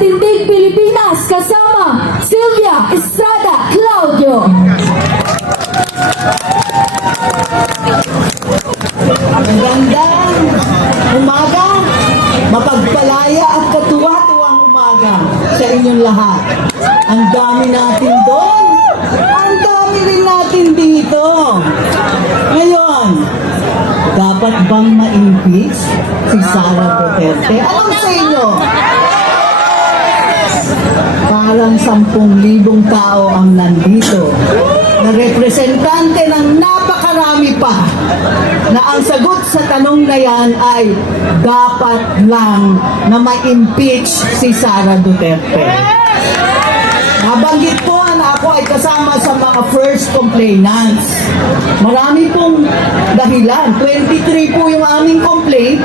Tindig Pilipinas kasama Sylvia Estrada Claudio. Magandang umaga, mapagpalaya at katuwa-tuwang umaga sa inyong lahat. Ang dami natin doon, ang dami rin natin dito. Ngayon, dapat bang ma-impeach si Sara Duterte? Alam sa inyo, sampung libong tao ang nandito na representante ng napakarami pa na ang sagot sa tanong na yan ay dapat lang na ma-impeach si Sara Duterte. Nabanggit po na ako ay kasama sa mga first complainants. Marami pong dahilan. 23 po yung aming complaint.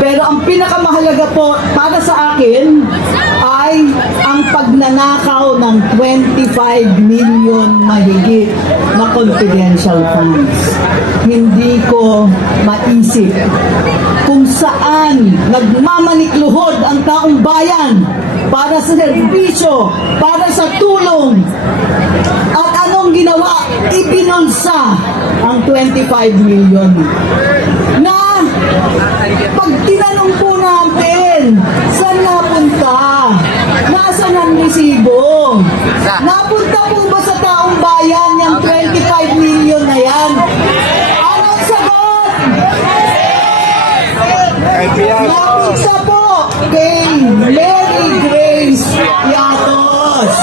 Pero ang pinakamahalaga po para sa akin ang pagnanakaw ng 25 million mahigit na confidential funds. Hindi ko maisip kung saan nagmamanikluhod ang taong bayan para sa serbisyo, para sa tulong, at anong ginawa? Ibinulsa ang 25 million na pag tinanong po natin, saan napunta? Ang resibo? Napunta po ba sa taong bayan yung 25 million na yan? Anong sagot? Napunta po kay Mary Grace Piatos.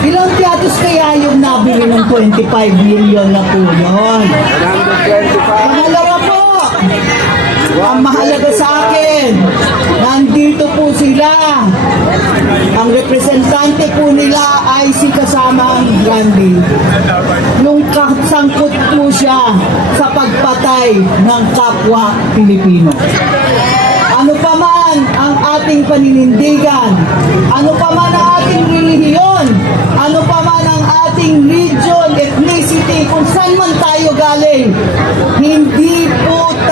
Ilang piatos kaya yung nabili ng 25 million na po yun? Pangalawa po, ang mahalaga sa akin, nandito po sila. Ang representante po nila ay si kasamang Gandhi. Nung kasangkot po siya sa pagpatay ng kapwa Pilipino. Ano pa man ang ating paninindigan, ano pa man ang ating relihiyon, ano pa man ang ating region, ethnicity, kung saan man tayo galing, hindi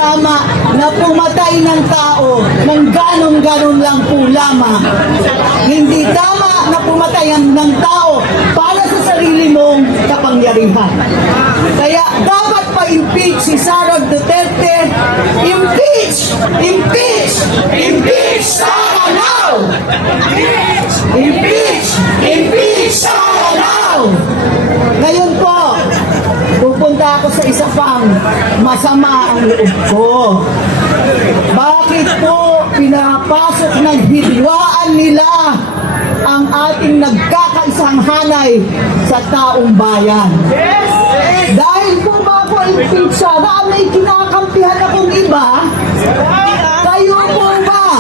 po tama na pumatay ng tao ng ganon-ganon lang po lamang. Hindi tama na pumatay ng tao para sa sarili mong kapangyarihan. Kaya dapat pa-impeach si Sara Duterte. Impeach! Impeach! Impeach! Sara now! Impeach! Impeach! Sara now! Ngayon po, pupunta ako sa isa pang masama ang loob ko. Bakit po pinapasok ng hidwaan nila ang ating nagkakaisang hanay sa taong bayan? Dahil po ba ako impeach sana may kinakampihan akong iba? Kayo po ba?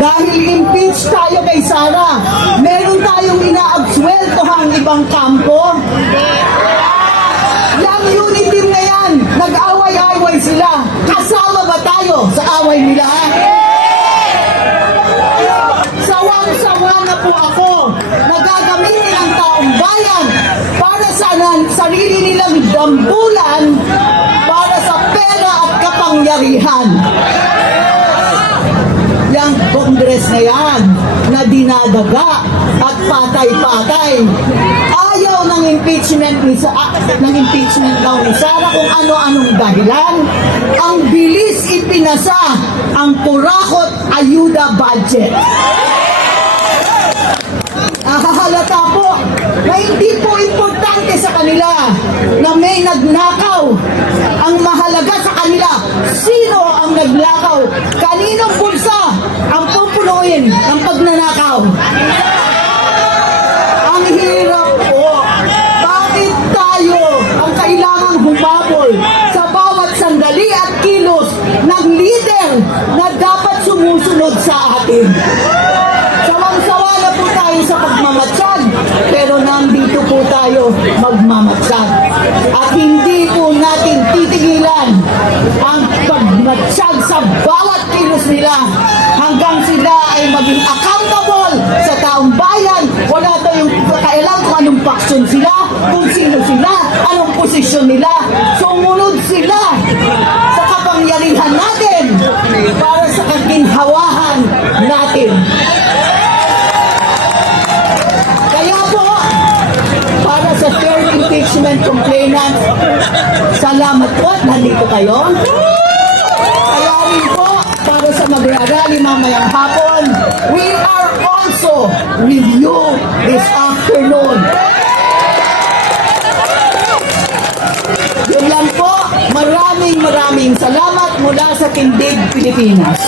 Dahil impeach tayo kay Sara, meron tayong inaabsweltohang ibang kampo? Para sa sarili nilang dambulan para sa pera at kapangyarihan. Yang kongres na yan na dinadaga at patay-patay. Ayaw ng impeachment ni Sa ah, ng impeachment daw ni Sara kung ano-anong dahilan. Ang bilis ipinasa ang Purakot Ayuda Budget. Nakahalata po na hindi po importante sa kanila na may nagnakaw. Ang mahalaga sa kanila, sino ang nagnakaw? Kaninong bulsa ang pupunuin ng pagnanakaw? Ang hirap po. Bakit tayo ang kailangang humabol sa bawat sandali at kilos ng leader na dapat sumusunod sa atin? Magmamatsag. At hindi po natin titigilan ang pagmatsag sa bawat kilos nila hanggang sila ay maging accountable sa taong bayan. Wala tayong kailan kung anong faction sila, kung sino sila, anong posisyon nila. Sumunod sila sa kapangyarihan natin para sa kaginhawahan natin. Impeachment complainant, salamat po at nandito kayo. Kaya po, para sa magrarally mamayang hapon, we are also with you this afternoon. Yun lang po, maraming maraming salamat mula sa Tindig, Pilipinas.